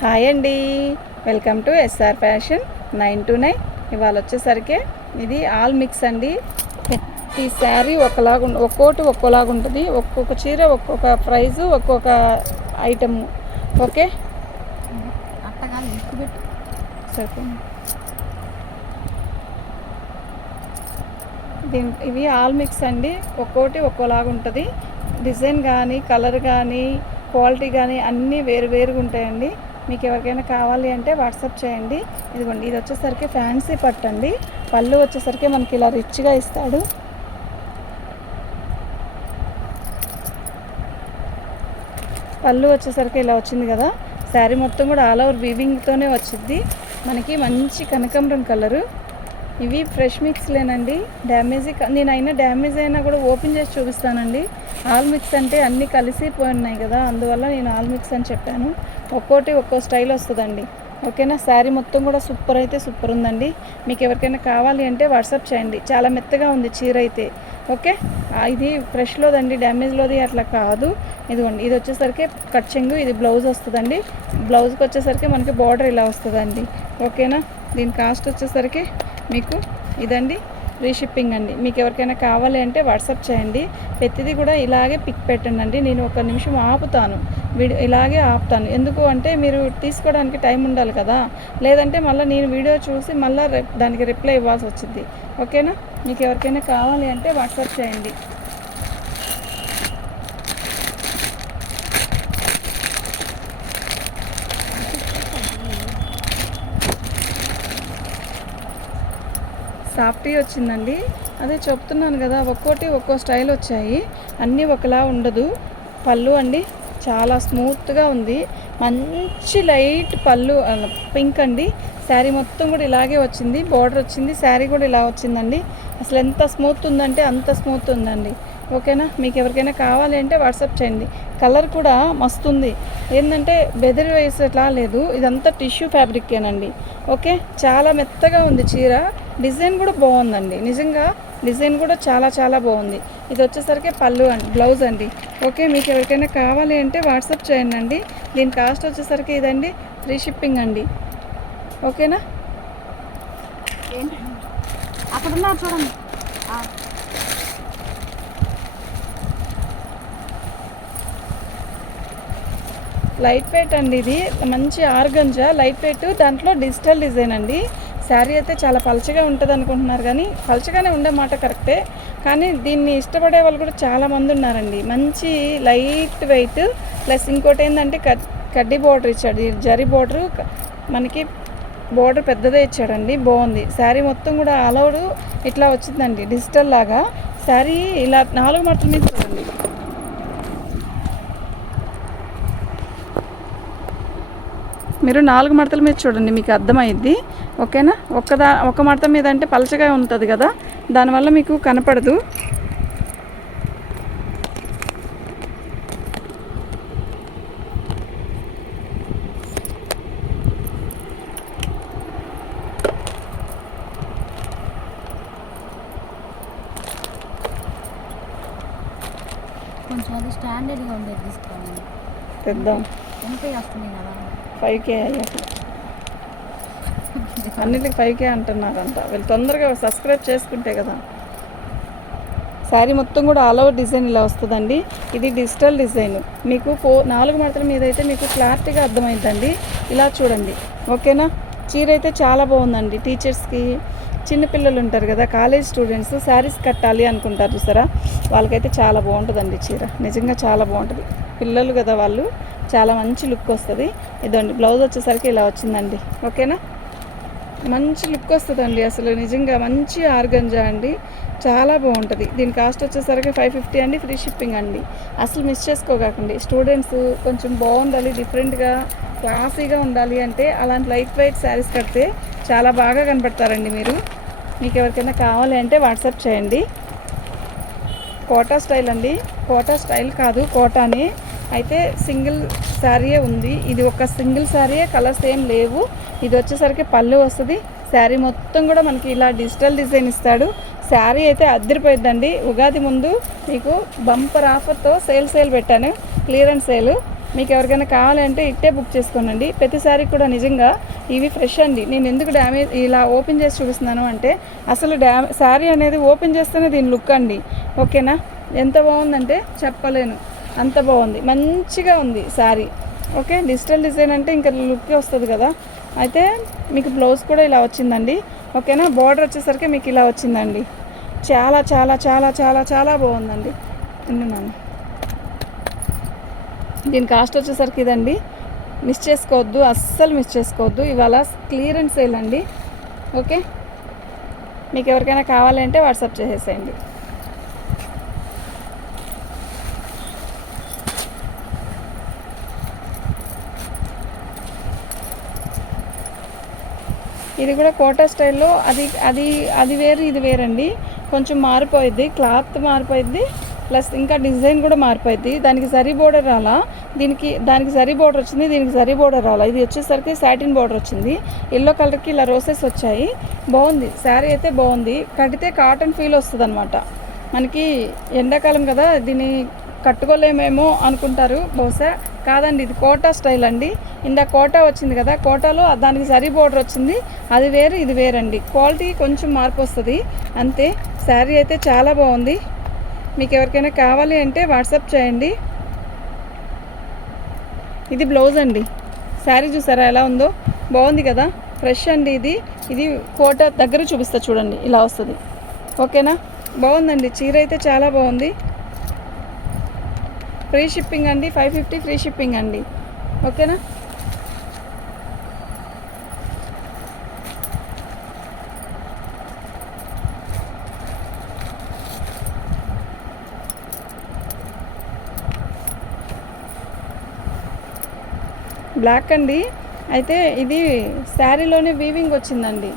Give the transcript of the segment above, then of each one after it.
Hi అండి. Welcome to S R fashion nine to nine. ఇవాళ వచ్చేసరికి ఇది ఆల్ మిక్స్ అండి. ఈ శారీ ఒకలాగా ఒక్కోటి ఒక్కోలాగా ఉంటుంది. ఒక్కొక్క చీర ఒక్కొక్క ప్రైజు ఒక్కొక్క ఐటమ్. ఓకే? సరిపోయింది. దీని ఇవి ఆల్ మిక్స్ అండి. ఒక్కోటి ఒక్కోలాగా ఉంటుంది. డిజైన్ కానీ కలర్ కానీ క్వాలిటీ కానీ అన్నీ వేరు వేరుగా ఉంటాయండి. మీకు ఎవరికైనా కావాలి అంటే వాట్సాప్ చేయండి. ఇదిగోండి ఇది వచ్చేసరికి ఫ్యాన్సీ పట్టు అండి పళ్ళు వచ్చేసరికి మనకి ఇలా రిచ్గా ఇస్తాడు. పళ్ళు వచ్చేసరికి ఇలా వచ్చింది కదా. శారీ మొత్తం కూడా ఆల్ ఓవర్ వీవింగ్తోనే వచ్చింది మనకి మంచి కనకాంబరం కలరు. ఇవి ఫ్రెష్ మిక్స్లేనండి డ్యామేజ్ నేను అయినా డ్యామేజ్ అయినా కూడా ఓపెన్ చేసి చూపిస్తానండి. ఆల్ మిక్స్ అంటే అన్నీ కలిసిపోయి ఉన్నాయి కదా. అందువల్ల నేను ఆల్ మిక్స్ అని చెప్పాను. ఒక్కోటి ఒక్కో స్టైల్ వస్తుందండి. ఓకేనా? శారీ మొత్తం కూడా సూపర్ అయితే సూపర్ ఉందండి. మీకు ఎవరికైనా కావాలి అంటే వాట్సాప్ చేయండి. చాలా మెత్తగా ఉంది చీర అయితే. ఓకే? ఇది ఫ్రెష్లోదండి డ్యామేజ్లోది అట్లా కాదు. ఇదిగోండి ఇది వచ్చేసరికి కట్ చెంగు ఇది బ్లౌజ్ వస్తుందండి. బ్లౌజ్కి వచ్చేసరికి మనకి బార్డర్ ఇలా వస్తుందండి. ఓకేనా? దీని కాస్ట్ వచ్చేసరికి మీకు ఇదండి. రీషిప్పింగ్ అండి. మీకు ఎవరికైనా కావాలి అంటే వాట్సాప్ చేయండి. ప్రతిదీ కూడా ఇలాగే పిక్ పెట్టండి అండి. నేను ఒక నిమిషం ఆపుతాను. వీడియో ఇలాగే ఆపుతాను. ఎందుకు అంటే మీరు తీసుకోవడానికి టైం ఉండాలి కదా. లేదంటే మళ్ళీ నేను వీడియో చూసి మళ్ళీ దానికి రిప్లై ఇవ్వాల్సి వచ్చింది. ఓకేనా? మీకు ఎవరికైనా కావాలి అంటే వాట్సాప్ చేయండి. సాఫ్టీ వచ్చిందండి. అదే చెప్తున్నాను కదా ఒక్కోటి ఒక్కో స్టైల్ వచ్చాయి. అన్నీ ఒకలా ఉండదు. పళ్ళు అండి చాలా స్మూత్గా ఉంది. మంచి లైట్ పళ్ళు పింక్ అండి. శారీ మొత్తం కూడా ఇలాగే వచ్చింది. బార్డర్ వచ్చింది. శారీ కూడా ఇలా వచ్చిందండి. అసలు ఎంత స్మూత్ ఉందంటే అంత స్మూత్ ఉందండి. ఓకేనా? మీకు ఎవరికైనా కావాలి అంటే వాట్సాప్ చేయండి. కలర్ కూడా మస్తు ఉంది. ఏంటంటే బెదిరి వేసేట్లా లేదు. ఇదంతా టిష్యూ ఫ్యాబ్రికేనండి ఓకే? చాలా మెత్తగా ఉంది చీర. డిజైన్ కూడా బాగుందండి. నిజంగా డిజైన్ కూడా చాలా చాలా బాగుంది. ఇది వచ్చేసరికి పళ్ళు అండి బ్లౌజ్ అండి. ఓకే మీకు ఎవరికైనా కావాలి అంటే వాట్సాప్ చేయండి అండి. దీని కాస్ట్ వచ్చేసరికి ఇదండి ఫ్రీ షిప్పింగ్ అండి. ఓకేనా? అక్కడ ఉన్నారు చూడండి. లైట్ వెయిట్ అండి ఇది మంచి ఆర్గంజా. లైట్ వెయిట్ దాంట్లో డిజిటల్ డిజైన్ అండి. శారీ అయితే చాలా పలచగా ఉంటుంది అనుకుంటున్నారు కానీ పలచగానే ఉండే మాట కరెక్టే. కానీ దీన్ని ఇష్టపడే వాళ్ళు కూడా చాలామంది ఉన్నారండి. మంచి లైట్ వెయిట్ ప్లస్ ఇంకోటి ఏంటంటే కడ్డీ బార్డర్ ఇచ్చాడు. ఈ జరీ మనకి బోర్డర్ పెద్దదే ఇచ్చాడండి. బాగుంది. శారీ మొత్తం కూడా ఆల్ ఇట్లా వచ్చిందండి. డిజిటల్ లాగా. శారీ ఇలా నాలుగు మట్టల మీద చూడండి మీరు నాలుగు మడతల మీద చూడండి మీకు అర్థమైద్ది. ఓకేనా? ఒక్కదా ఒక మడత మీద అంటే పలచగా ఉంటుంది కదా దానివల్ల మీకు కనపడదు. కొంచెం అది స్టాండర్డ్గా ఉండేది తీసుకోవాలి తెద్దాం. ఎనభై వస్తున్నాయి కదా. ఫైవ్ కే అయ్యాక అన్నిటికి ఫైవ్ కే అంటున్నారంట. వీళ్ళు తొందరగా సబ్స్క్రైబ్ చేసుకుంటే కదా. శారీ మొత్తం కూడా ఆల్ ఓవర్ డిజైన్ ఇలా వస్తుందండి. ఇది డిజిటల్ డిజైన్. మీకు ఫో నాలుగు మడతల మీద అయితే మీకు క్లారిటీగా అర్థమైందండి. ఇలా చూడండి. ఓకేనా? చీర అయితే చాలా బాగుందండి టీచర్స్కి. చిన్నపిల్లలు ఉంటారు కదా కాలేజ్ స్టూడెంట్స్ శారీస్ కట్టాలి అనుకుంటారు చూసారా? వాళ్ళకైతే చాలా బాగుంటుందండి చీర. నిజంగా చాలా బాగుంటుంది. పిల్లలు కదా వాళ్ళు. చాలా మంచి లుక్ వస్తుంది. ఇదండి బ్లౌజ్ వచ్చేసరికి ఇలా వచ్చిందండి. ఓకేనా? మంచి లుక్ వస్తుందండి అసలు నిజంగా మంచి ఆర్గంజా అండి. చాలా బాగుంటుంది. దీని కాస్ట్ వచ్చేసరికి ఫైవ్ ఫిఫ్టీ అండి ఫ్రీ షిప్పింగ్ అండి. అసలు మిస్ చేసుకోకండి స్టూడెంట్స్ కొంచెం బాగుండాలి డిఫరెంట్గా క్లాసీగా ఉండాలి అంటే అలాంటి లైట్ వెయిట్ శారీస్ కడితే చాలా బాగా కనపడతారండి మీరు. మీకు ఎవరికైనా కావాలి అంటే వాట్సాప్ చేయండి. కోటా స్టైల్ అండి. కోటా స్టైల్ కాదు కోటానే. అయితే సింగిల్ శారీయే ఉంది. ఇది ఒక సింగిల్ శారీయే కలర్స్ ఏం లేవు. ఇది వచ్చేసరికి పళ్ళు వస్తుంది. శారీ మొత్తం కూడా మనకి ఇలా డిజిటల్ డిజైన్ ఇస్తాడు. శారీ అయితే అద్దరిపోయిద్దండి. ఉగాది ముందు మీకు బంపర్ ఆఫర్తో సేల్ సేల్ పెట్టాను. Clearance sale. మీకు ఎవరికైనా కావాలంటే ఇట్టే బుక్ చేసుకోనండి. ప్రతిసారి కూడా నిజంగా ఇవి ఫ్రెష్ అండి. నేను ఎందుకు డ్యామేజ్ ఇలా ఓపెన్ చేసి చూపిస్తున్నాను అంటే అసలు డ్యామే శారీ అనేది ఓపెన్ చేస్తేనే దీని లుక్ అండి. ఓకేనా? ఎంత బాగుందంటే చెప్పలేను. అంత బాగుంది. మంచిగా ఉంది శారీ. ఓకే డిజిటల్ డిజైన్ అంటే ఇంకా లుక్ వస్తుంది కదా. అయితే మీకు బ్లౌజ్ కూడా ఇలా వచ్చిందండి. ఓకేనా? బార్డర్ వచ్చేసరికి మీకు ఇలా వచ్చిందండి. చాలా చాలా చాలా చాలా చాలా బాగుందండి. తిన్నాను దీని కాస్ట్ వచ్చేసరికి ఇదండి. మిస్ చేసుకోవద్దు అస్సలు మిస్ చేసుకోవద్దు. ఇవాళ క్లియరెన్స్ సేల్ అండి. ఓకే? మీకు ఎవరికైనా కావాలంటే వాట్సాప్ చేసేసేయండి. ఇది కూడా కోటా స్టైల్లో. అది అది అది వేరు ఇది వేరండి. కొంచెం మారిపోయిద్ది. క్లాత్ మారిపోయిద్ది. ప్లస్ ఇంకా డిజైన్ కూడా మారిపోయింది దానికి సరి బోర్డర్ రాలా. దీనికి దానికి సరి బోర్డర్ వచ్చింది. దీనికి సరి బోర్డర్ రాలా. ఇది వచ్చేసరికి సాటిన్ బోర్డర్ వచ్చింది. ఎల్లో కలర్కి ఇలా రోసెస్ వచ్చాయి. బాగుంది. శారీ అయితే బాగుంది. కడితే కాటన్ ఫీల్ వస్తుంది అనమాట మనకి ఎండాకాలం కదా దీన్ని కట్టుకోలేమేమో అనుకుంటారు బహుశా. కాదండి ఇది కోటా స్టైల్ అండి. ఇందా కోటా వచ్చింది కదా కోటాలో దానికి సరి బోర్డర్ వచ్చింది. అది వేరు ఇది వేరండి. క్వాలిటీ కొంచెం మార్పు వస్తుంది. అంతే శారీ అయితే చాలా బాగుంది. మీకు ఎవరికైనా కావాలి అంటే వాట్సాప్ చేయండి. ఇది బ్లౌజ్ అండి. శారీ చూసారా ఎలా ఉందో? బాగుంది కదా? ఫ్రెష్ అండి ఇది. ఇది కోట దగ్గర చూపిస్తా చూడండి ఇలా వస్తుంది. ఓకేనా? బాగుందండి చీర అయితే చాలా బాగుంది. ఫ్రీ షిప్పింగ్ అండి ఫైవ్ ఫిఫ్టీ ఫ్రీ షిప్పింగ్ అండి. ఓకేనా? బ్లాక్ అండి. అయితే ఇది శారీలోనే వీవింగ్ వచ్చిందండి.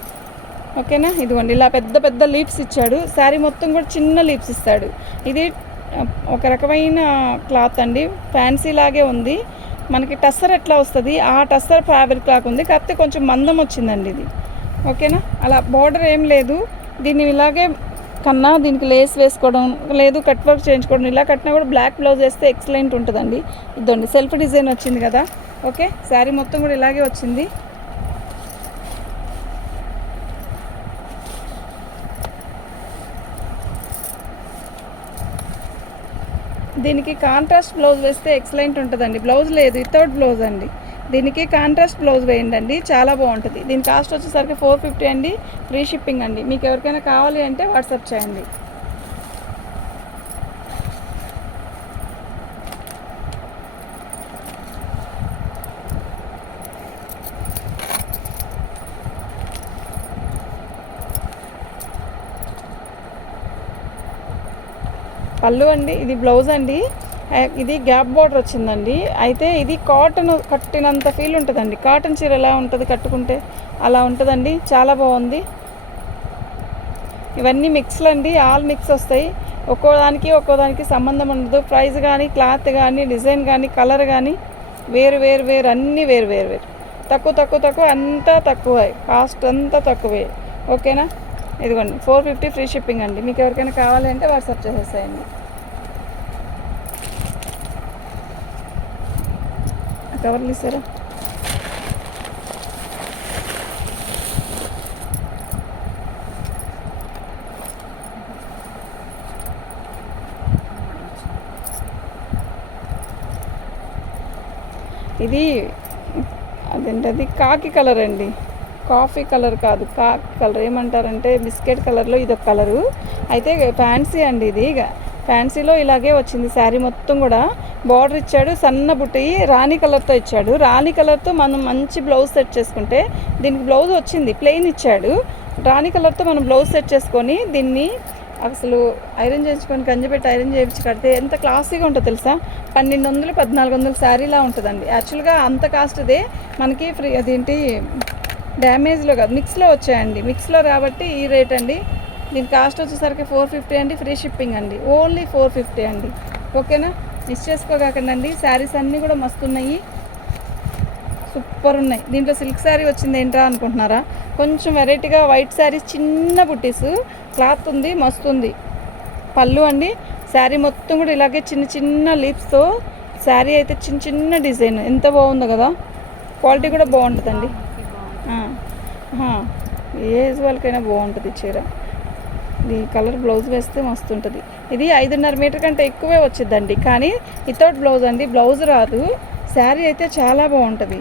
ఓకేనా? ఇదిగోండి ఇలా పెద్ద పెద్ద లీప్స్ ఇచ్చాడు. శారీ మొత్తం కూడా చిన్న లీప్స్ ఇస్తాడు. ఇది ఒక రకమైన క్లాత్ అండి. ఫ్యాన్సీ లాగే ఉంది. మనకి టస్సర్ ఎట్లా వస్తుంది? ఆ టస్సర్ ఫ్యాబ్రిక్ లాగా ఉంది. కాకపోతే కొంచెం మందం వచ్చిందండి ఇది. ఓకేనా అలా బార్డర్ ఏం లేదు. దీన్ని ఇలాగే కన్నా దీనికి లేస్ వేసుకోవడం లేదు కట్ వర్క్ చేయించుకోవడం ఇలా కట్టినా కూడా బ్లాక్ బ్లౌజ్ వేస్తే ఎక్సలెంట్ ఉంటుందండి. ఇదండి సెల్ఫ్ డిజైన్ వచ్చింది కదా. ఓకే శారీ మొత్తం కూడా ఇలాగే వచ్చింది. దీనికి కాంట్రాస్ట్ బ్లౌజ్ వేస్తే ఎక్సలెంట్ ఉంటుందండి. బ్లౌజ్ లేదు వితౌట్ బ్లౌజ్ అండి. దీనికి కాంట్రాస్ట్ బ్లౌజ్ వేయండి చాలా బాగుంటుంది. దీని కాస్ట్ వచ్చేసరికి ఫోర్ ఫిఫ్టీ అండి ఫ్రీ షిప్పింగ్ అండి. మీకు ఎవరికైనా కావాలి అంటే వాట్సాప్ చేయండి. పళ్ళు అండి ఇది బ్లౌజ్ అండి. ఇది గ్యాప్ బార్డర్ వచ్చిందండి. అయితే ఇది కాటన్ కట్టినంత ఫీల్ ఉంటుందండి. కాటన్ చీర ఎలా ఉంటుంది కట్టుకుంటే అలా ఉంటుందండి. చాలా బాగుంది. ఇవన్నీ మిక్స్లు అండి. ఆల్ మిక్స్ వస్తాయి. ఒక్కో దానికి ఒక్కో దానికి సంబంధం ఉండదు. ప్రైస్ కానీ క్లాత్ కానీ డిజైన్ కానీ కలర్ కానీ వేరు వేరు వేరు అన్నీ వేరు వేరు వేరు. తక్కువ తక్కువ తక్కువ అంతా తక్కువ. కాస్ట్ అంతా తక్కువే. ఓకేనా ఇదిగోండి ఫోర్ ఫిఫ్టీ ఫ్రీ షిప్పింగ్ అండి. మీకు ఎవరికైనా కావాలి అంటే వాట్సాప్ చేసేసేయండి కవర్లు ఇస్తారా ఇది అదేంటది? కాకి కలర్ అండి. కాఫీ కలర్ కాదు కా కలర్ ఏమంటారంటే బిస్కెట్ కలర్లో ఇది ఒక కలరు. అయితే ఫ్యాన్సీ అండి ఇది. ఇక ఫ్యాన్సీలో ఇలాగే వచ్చింది శారీ మొత్తం కూడా. బార్డర్ ఇచ్చాడు సన్న బుట్టి రాణి కలర్తో ఇచ్చాడు. రాణి కలర్తో మనం మంచి బ్లౌజ్ సెట్ చేసుకుంటే దీనికి బ్లౌజ్ వచ్చింది ప్లెయిన్ ఇచ్చాడు. రాణి కలర్తో మనం బ్లౌజ్ సెట్ చేసుకొని దీన్ని అసలు ఐరన్ చేయించుకొని గంజిపెట్టి ఐరన్ చేయించి కడితే ఎంత క్లాసీగా ఉంటుందో తెలుసా? పన్నెండు వందలు పద్నాలుగు వందల శారీలా ఉంటుందండి. యాక్చువల్గా అంత కాస్ట్దే. మనకి ఫ్రీ అదేంటి డ్యామేజ్లో కాదు మిక్స్లో వచ్చాయండి. మిక్స్లో కాబట్టి ఈ రేట్ అండి. దీని కాస్ట్ వచ్చేసరికి ఫోర్ ఫిఫ్టీ అండి ఫ్రీ షిప్పింగ్ అండి. ఓన్లీ ఫోర్ ఫిఫ్టీ అండి. ఓకేనా? మిస్ చేసుకోకండి శారీస్ అన్నీ కూడా మస్తు ఉన్నాయి సూపర్ ఉన్నాయి దీంట్లో సిల్క్ శారీ వచ్చింది ఏంట్రా అనుకుంటున్నారా? కొంచెం వెరైటీగా వైట్ శారీస్ చిన్న బుట్టీస్ క్లాత్ ఉంది మస్తు ఉంది పళ్ళు అండి. శారీ మొత్తం కూడా ఇలాగే చిన్న చిన్న లీప్స్తో శారీ అయితే చిన్న చిన్న డిజైన్. ఎంత బాగుందో కదా? క్వాలిటీ కూడా బాగుంటుందండి. ఏజ్ వాళ్ళకైనా బాగుంటుంది చీర. ఈ కలర్ బ్లౌజ్ వేస్తే మస్తు ఉంటుంది ఇది ఐదున్నర మీటర్ కంటే ఎక్కువే వచ్చిందండి కానీ వితౌట్ బ్లౌజ్ అండి. బ్లౌజ్ రాదు. శారీ అయితే చాలా బాగుంటుంది.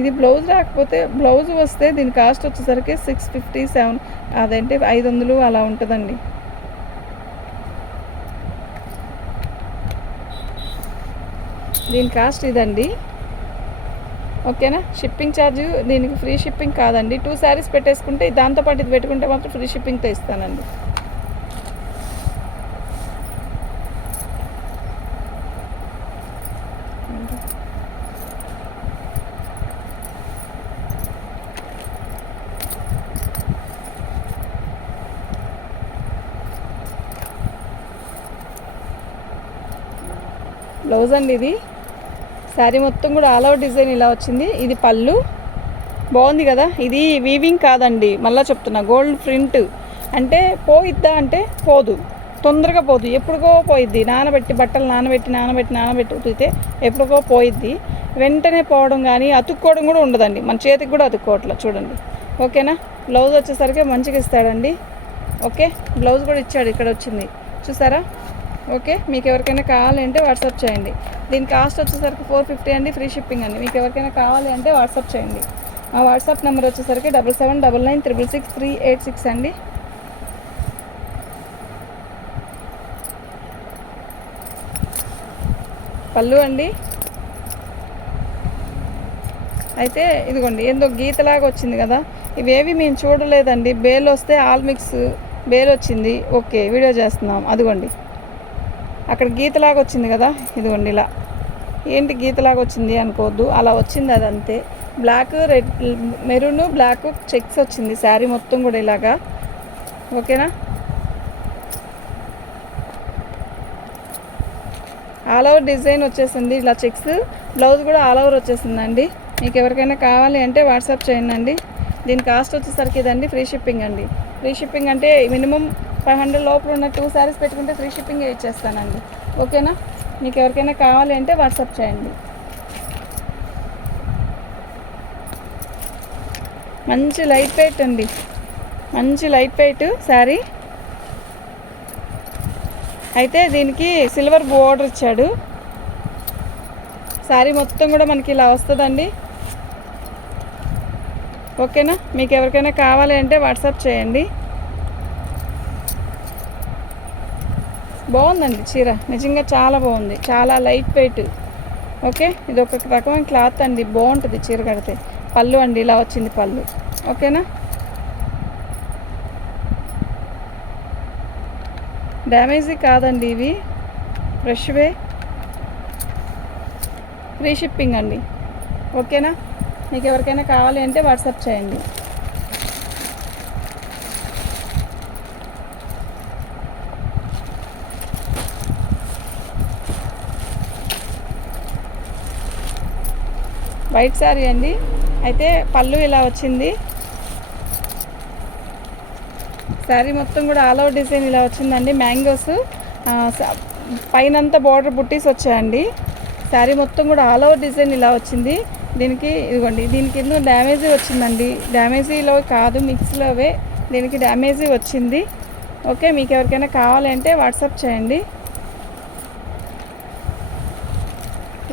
ఇది బ్లౌజ్ రాకపోతే బ్లౌజ్ వస్తే దీని కాస్ట్ వచ్చేసరికి సిక్స్ ఫిఫ్టీ సెవెన్ అదంటే ఐదు వందలు అలా ఉంటుందండి. దీని కాస్ట్ ఇదండి. ఓకేనా? షిప్పింగ్ ఛార్జ్ దీనికి ఫ్రీ షిప్పింగ్ కాదండి. టూ శారీస్ పెట్టేసుకుంటే దాంతోపాటు ఇది పెట్టుకుంటే మాత్రం ఫ్రీ షిప్పింగ్తో ఇస్తానండి. బ్లౌజ్ అండి ఇది. శారీ మొత్తం కూడా ఆల్ అవుట్ డిజైన్ ఇలా వచ్చింది. ఇది పళ్ళు. బాగుంది కదా? ఇది వీవింగ్ కాదండి. మళ్ళీ చెప్తున్నా గోల్డ్ ప్రింట్ అంటే పోయిద్దా అంటే పోదు. తొందరగా పోదు. ఎప్పుడుకో పోయిద్ది. నానబెట్టి బట్టలు నానబెట్టి నానబెట్టి నానబెట్టి ఉతికితే ఎప్పుడుకో పోయిద్ది. వెంటనే పోవడం కానీ అతుక్కోవడం కూడా ఉండదండి. మన చేతికి కూడా అతుక్కోవట్లేదు చూడండి. ఓకేనా? బ్లౌజ్ వచ్చేసరికి మంచిగా ఇస్తాడండి. ఓకే? బ్లౌజ్ కూడా ఇచ్చాడు. ఇక్కడ వచ్చింది. చూసారా? ఓకే? మీకు ఎవరికైనా కావాలి అంటే వాట్సాప్ చేయండి. దీని కాస్ట్ వచ్చేసరికి ఫోర్ ఫిఫ్టీ అండి ఫ్రీ షిప్పింగ్ అండి. మీకు ఎవరికైనా కావాలి అంటే వాట్సాప్ చేయండి. మా వాట్సాప్ నెంబర్ వచ్చేసరికి double seven double nine triple six three eight six అండి. పళ్ళు అండి. అయితే ఇదిగోండి ఏందో గీతలాగా వచ్చింది కదా. ఇవేవి మేము చూడలేదండి. బేల్ వస్తే ఆల్ మిక్స్ బేల్ వచ్చింది. ఓకే వీడియో చేస్తున్నాం. అదిగోండి. అక్కడ గీతలాగా వచ్చింది కదా? ఇదిగోండి ఇలా. ఏంటి గీతలాగా వచ్చింది అనుకోవద్దు. అలా వచ్చింది అది అంతే black red maroon black checks వచ్చింది. శారీ మొత్తం కూడా ఇలాగా. ఓకేనా? ఆల్ ఓవర్ డిజైన్ వచ్చేసింది ఇలా చెక్స్ బ్లౌజ్ కూడా ఆల్ ఓవర్ వచ్చేసిందండి. మీకు ఎవరికైనా కావాలి అంటే వాట్సాప్ చేయండి. అండి దీని కాస్ట్ వచ్చేసరికి ఇదండి ఫ్రీ షిప్పింగ్ అండి. ఫ్రీ షిప్పింగ్ అంటే మినిమం ఫైవ్ హండ్రెడ్ లోపల ఉన్న టూ శారీస్ పెట్టుకుంటే ఫ్రీ షిప్పింగ్ ఇచ్చేస్తానండి. ఓకేనా? మీకు ఎవరికైనా కావాలి అంటే వాట్సాప్ చేయండి. మంచి లైట్ వెయిట్ అండి. మంచి లైట్ వెయిట్ శారీ అయితే దీనికి సిల్వర్ బోర్డర్ ఇచ్చాడు. శారీ మొత్తం కూడా మనకి ఇలా వస్తుందండి. ఓకేనా? మీకు ఎవరికైనా కావాలి అంటే వాట్సాప్ చేయండి. బాగుందండి చీర. నిజంగా చాలా బాగుంది. చాలా లైట్ వెయిట్ ఓకే ఇది ఒక రకమైన క్లాత్ అండి. బాగుంటుంది చీర కడితే. పళ్ళు అండి ఇలా వచ్చింది పళ్ళు. ఓకేనా డ్యామేజ్ కాదండి ఇవి. ఫ్రెష్వే ఫ్రీ షిప్పింగ్ అండి. ఓకేనా మీకు ఎవరికైనా కావాలి అంటే వాట్సాప్ చేయండి. వైట్ శారీ అండి. అయితే పళ్ళు ఇలా వచ్చింది. శారీ మొత్తం కూడా ఆల్ ఓవర్ డిజైన్ ఇలా వచ్చిందండి. మ్యాంగోస్ పైనంతా బార్డర్ బుట్టీస్ వచ్చాయండి. శారీ మొత్తం కూడా ఆల్ ఓవర్ డిజైన్ ఇలా వచ్చింది. దీనికి ఇదిగోండి దీనికి ఎందుకు డ్యామేజీ వచ్చిందండి. డ్యామేజీలో కాదు మిక్స్లోవే దీనికి డ్యామేజీ వచ్చింది. ఓకే మీకు ఎవరికైనా కావాలంటే వాట్సాప్ చేయండి.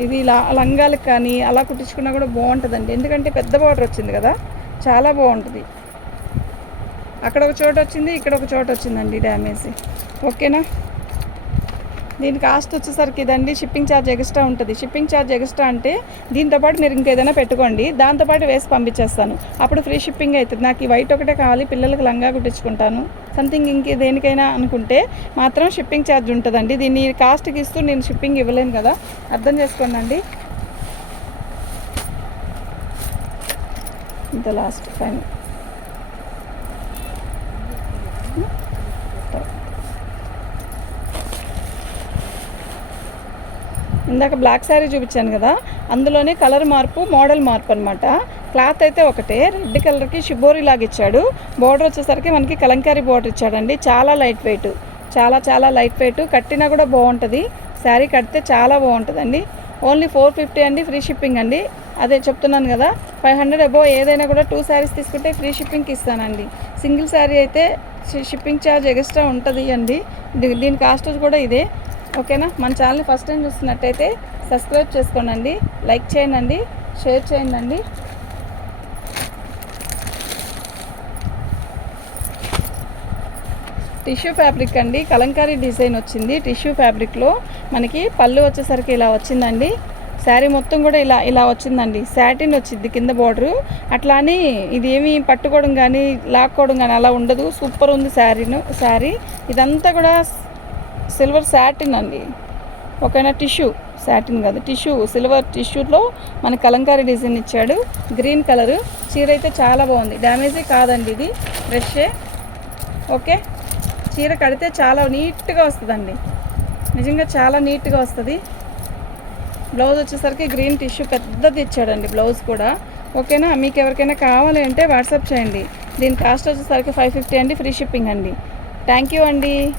ఇది లా లంగాలకు కానీ అలా కుట్టించుకున్నా కూడా బాగుంటుందండి. ఎందుకంటే పెద్ద బార్డర్ వచ్చింది కదా చాలా బాగుంటుంది. అక్కడ ఒక చోట వచ్చింది ఇక్కడ ఒక చోట వచ్చిందండి డ్యామేజ్. ఓకేనా? దీని కాస్ట్ వచ్చేసరికి ఇదండి షిప్పింగ్ ఛార్జ్ ఎక్స్ట్రా ఉంటుంది. షిప్పింగ్ ఛార్జ్ ఎక్స్ట్రా అంటే దీంతోపాటు మీరు ఇంకేదైనా పెట్టుకోండి దాంతోపాటు వేసి పంపించేస్తాను. అప్పుడు ఫ్రీ షిప్పింగ్ అవుతుంది. నాకు ఈ వైట్ ఒకటే కావాలి పిల్లలకు లంగా కుట్టించుకుంటాను. సంథింగ్ ఇంకే దేనికైనా అనుకుంటే మాత్రం షిప్పింగ్ ఛార్జ్ ఉంటుందండి. దీన్ని కాస్ట్కి ఇస్తూ నేను షిప్పింగ్ ఇవ్వలేను కదా. అర్థం చేసుకోండి ఇంత లాస్ట్ ఫైనల్ ఇందాక బ్లాక్ శారీ చూపించాను కదా అందులోనే కలర్ మార్పు మోడల్ మార్పు అనమాట క్లాత్ అయితే ఒకటే రెడ్ కలర్కి షిబోరి లాగా ఇచ్చాడు. బోర్డర్ వచ్చేసరికి మనకి కలంకారీ బోర్డర్ ఇచ్చాడండి. చాలా లైట్ వెయిట్ చాలా చాలా లైట్ వెయిట్. కట్టినా కూడా బాగుంటుంది. శారీ కడితే చాలా బాగుంటుందండి. ఓన్లీ ఫోర్ ఫిఫ్టీ అండి ఫ్రీ షిప్పింగ్ అండి. అదే చెప్తున్నాను కదా ఫైవ్ హండ్రెడ్ అబోవ్ ఏదైనా కూడా టూ శారీస్ తీసుకుంటే ఫ్రీ షిప్పింగ్కి ఇస్తానండి. సింగిల్ శారీ అయితే షి- షిప్పింగ్ ఛార్జ్ ఎక్స్ట్రా ఉంటుంది అండి. దీ- దీని కాస్ట్ కూడా ఇదే. ఓకేనా? మన ఛానల్ని ఫస్ట్ టైం చూస్తున్నట్టయితే సబ్స్క్రైబ్ చేసుకోనండి లైక్ చేయండి షేర్ చేయండి. టిష్యూ ఫ్యాబ్రిక్ అండి కలంకారీ డిజైన్ వచ్చింది. టిష్యూ ఫ్యాబ్రిక్లో మనకి పళ్ళు వచ్చేసరికి ఇలా వచ్చిందండి. శారీ మొత్తం కూడా ఇలా ఇలా వచ్చిందండి. శాటిన్ వచ్చింది కింద బార్డరు. అట్లా అని ఇది ఏమి పట్టుకోవడం కానీ లాక్కోవడం కానీ అలా ఉండదు. సూపర్ ఉంది శారీను శారీ. ఇదంతా కూడా సిల్వర్ శాటిన్ అండి. ఓకేనా టిష్యూ శాటిన్ కాదు టిష్యూ సిల్వర్ టిష్యూలో మన కలంకారీ డిజైన్ ఇచ్చాడు. Green colour. చీర అయితే చాలా బాగుంది. డ్యామేజే కాదండి ఇది. ఫ్రెషే. ఓకే. చీర కడితే చాలా నీట్గా వస్తుందండి. నిజంగా చాలా నీట్గా వస్తుంది. బ్లౌజ్ వచ్చేసరికి గ్రీన్ టిష్యూ పెద్దది ఇచ్చాడండి బ్లౌజ్ కూడా. ఓకేనా? మీకు ఎవరికైనా కావాలి అంటే వాట్సాప్ చేయండి. దీని కాస్ట్ వచ్చేసరికి ఫైవ్ ఫిఫ్టీ అండి ఫ్రీ షిప్పింగ్ అండి. థ్యాంక్ యూ అండి.